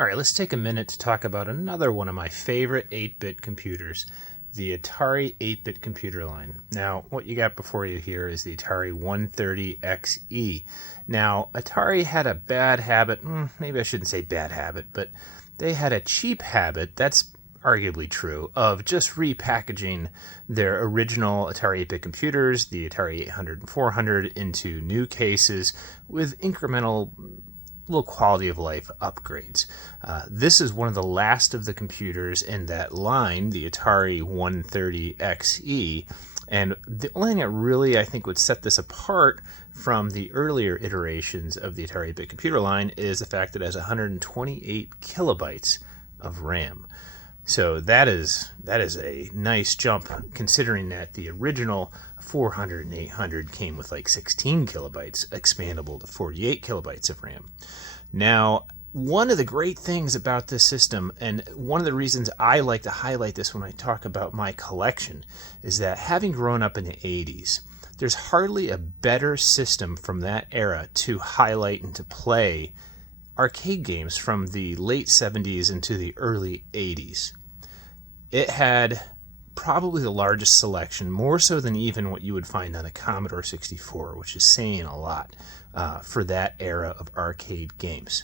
All right, let's take a minute to talk about another one of my favorite 8-bit computers, the Atari 8-bit computer line. Now, what you got before you here is the Atari 130XE. Now, Atari had a bad habit, maybe I shouldn't say bad habit, but they had a cheap habit, that's arguably true, of just repackaging their original Atari 8-bit computers, the Atari 800 and 400, into new cases with incremental little quality of life upgrades. This is one of the last of the computers in that line, the Atari 130XE, and the only thing that really I think would set this apart from the earlier iterations of the Atari 8-bit computer line is the fact that it has 128 kilobytes of RAM. So that is a nice jump, considering that the original 400 and 800 came with like 16 kilobytes, expandable to 48 kilobytes of RAM. Now, one of the great things about this system, and one of the reasons I like to highlight this when I talk about my collection, is that having grown up in the 80s, there's hardly a better system from that era to highlight and to play arcade games from the late 70s into the early 80s. It had probably the largest selection, more so than even what you would find on a Commodore 64, which is saying a lot for that era of arcade games.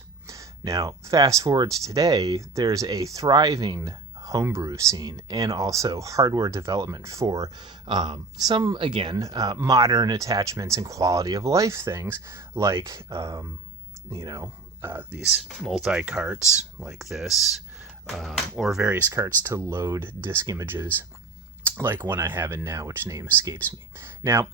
Now, fast forward to today, there's a thriving homebrew scene and also hardware development for some, again, modern attachments and quality of life things like, these multi-carts like this, or various carts to load disk images like one I have in now, which name escapes me. Now,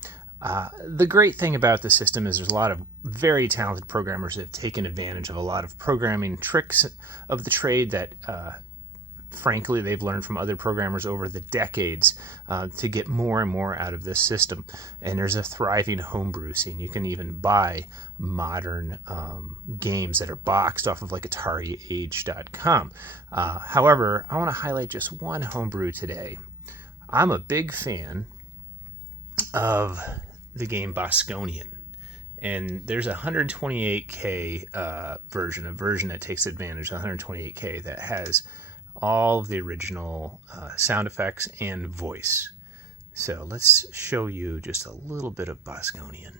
the great thing about the system is there's a lot of very talented programmers that have taken advantage of a lot of programming tricks of the trade that frankly they've learned from other programmers over the decades to get more and more out of this system. And there's a thriving homebrew scene. You can even buy modern games that are boxed off of like AtariAge.com. However, I want to highlight just one homebrew today. I'm a big fan of the game Bosconian, and there's a 128K version, a version that takes advantage of 128K that has all of the original sound effects and voice. So let's show you just a little bit of Bosconian.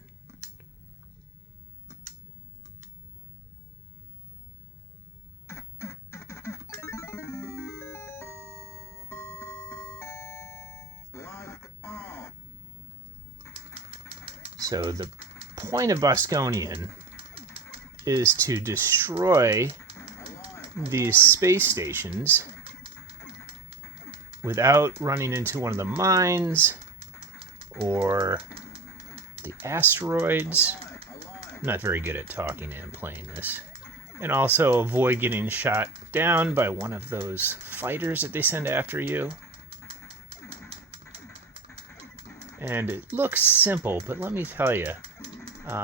So the point of Bosconian is to destroy these space stations without running into one of the mines or the asteroids. I'm not very good at talking and playing this. And also avoid getting shot down by one of those fighters that they send after you. And it looks simple, but let me tell you,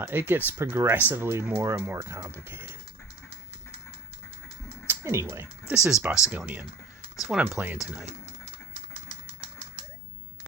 it gets progressively more and more complicated. Anyway, this is Bosconian. It's what I'm playing tonight.